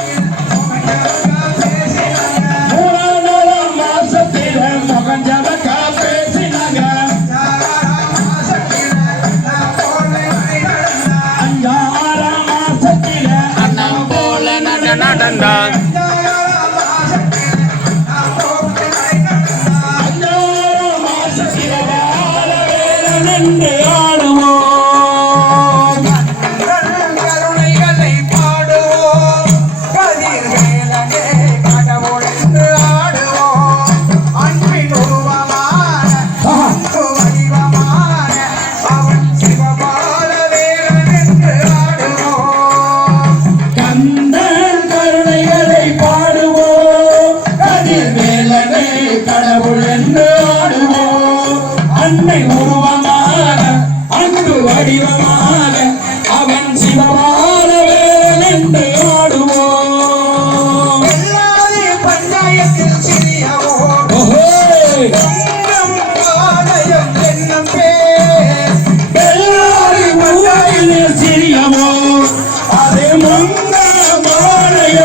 Yeah.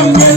Yeah.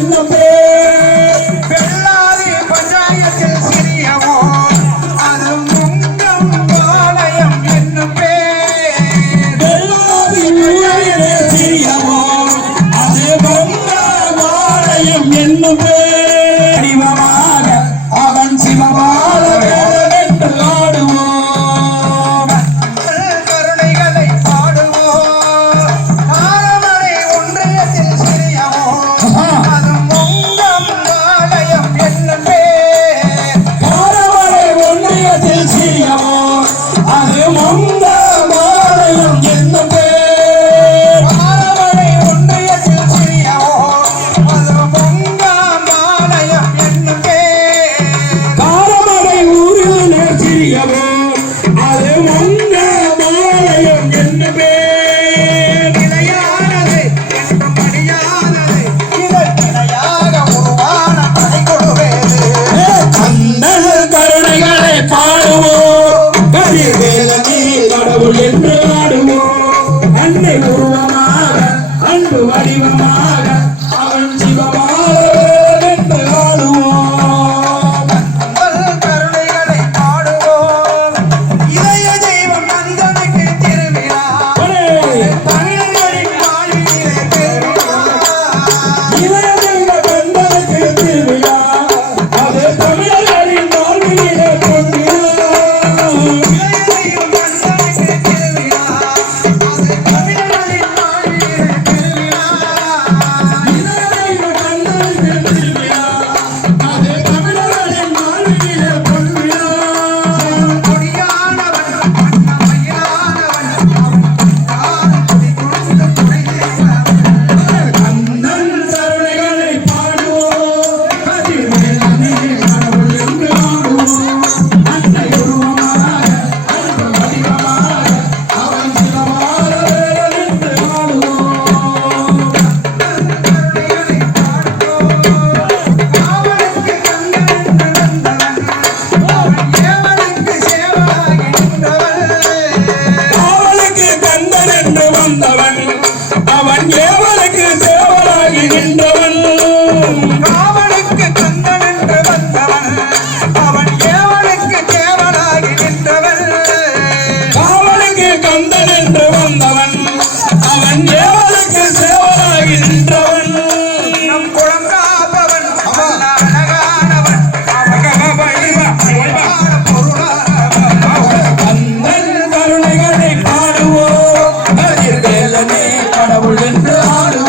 கடவுள் என்று ஆடுவோம்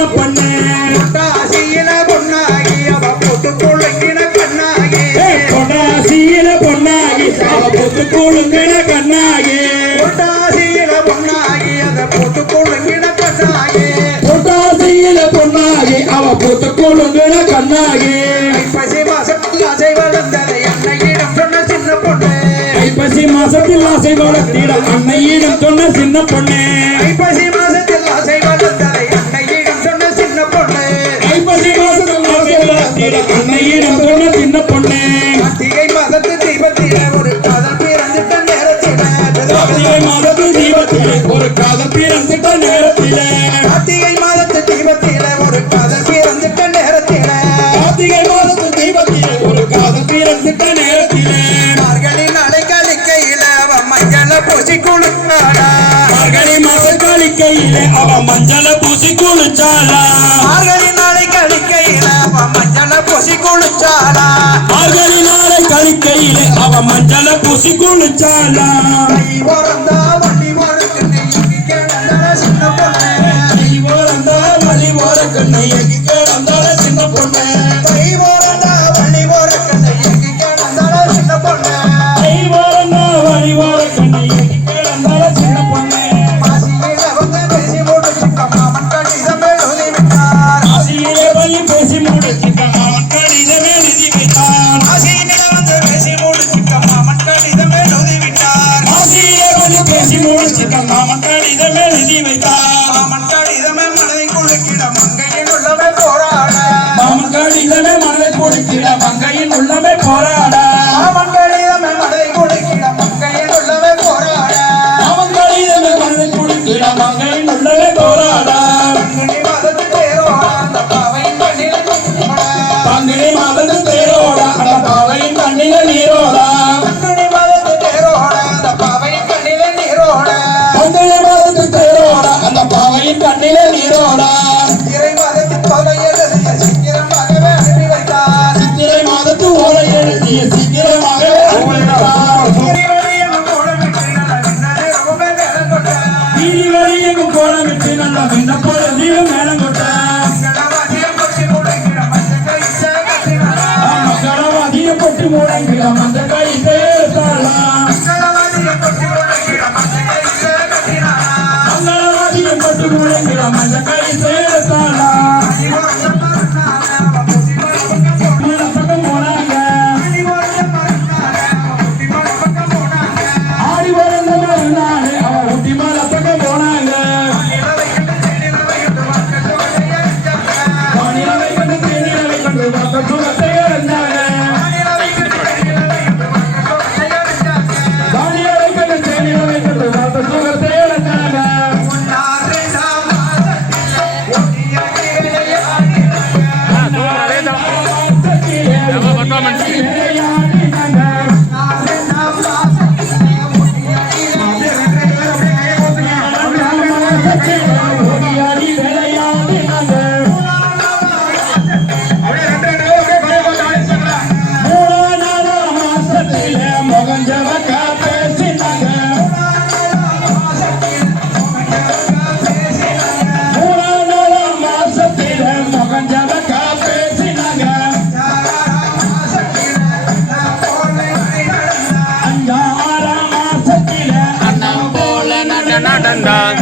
என்ன பண்ண. பொட்டாசியில பொண்ணாகி அவ பொட்டு கொழுங்கின கண்ணாகி. பொட்டாசியில பொண்ணாகி அவ பொட்டு கொழுங்கின கண்ணாகி. பொட்டாசியில பொண்ணாகி அத பொட்டு கொழுங்கின கண்ணாகி. பொட்டாசியில பொண்ணாகி அவ பொட்டு கொழுங்கின கண்ணாகி. ஐப்பசி மாசத்தில் அசை வளர்ந்ததை அன்னையிடம் சொன்ன அசை வளர்த்திட அன்னையிடம் சொன்ன சின்ன பொண்ணு. பகலே மதத்து தீபத்திலே ஒரு காதல் பிறந்துட்ட நேரத்திலே. கடிக்கையில அவ மஞ்சள பூசி குளிச்சாளா? மார்கழி நாளை கடிக்கையில அவ மஞ்சள பூசி குளிச்சாளா? மார்கழி நாளை கடிக்கையில அவ மஞ்சள பூசி குளிச்சாளா? சின்ன பொண்ணு. என்று பேசி முடிச்சிட்டான் மாமன் கடிதமே எழுதி வைத்தான் மாமன் கடிதமே மனதை குலுக்கிட மங்கையின் உள்ளமே போராட. மாமன் கடிதமே மனதை கொடுக்கிட மங்கையின் உள்ளமே நடந்தான்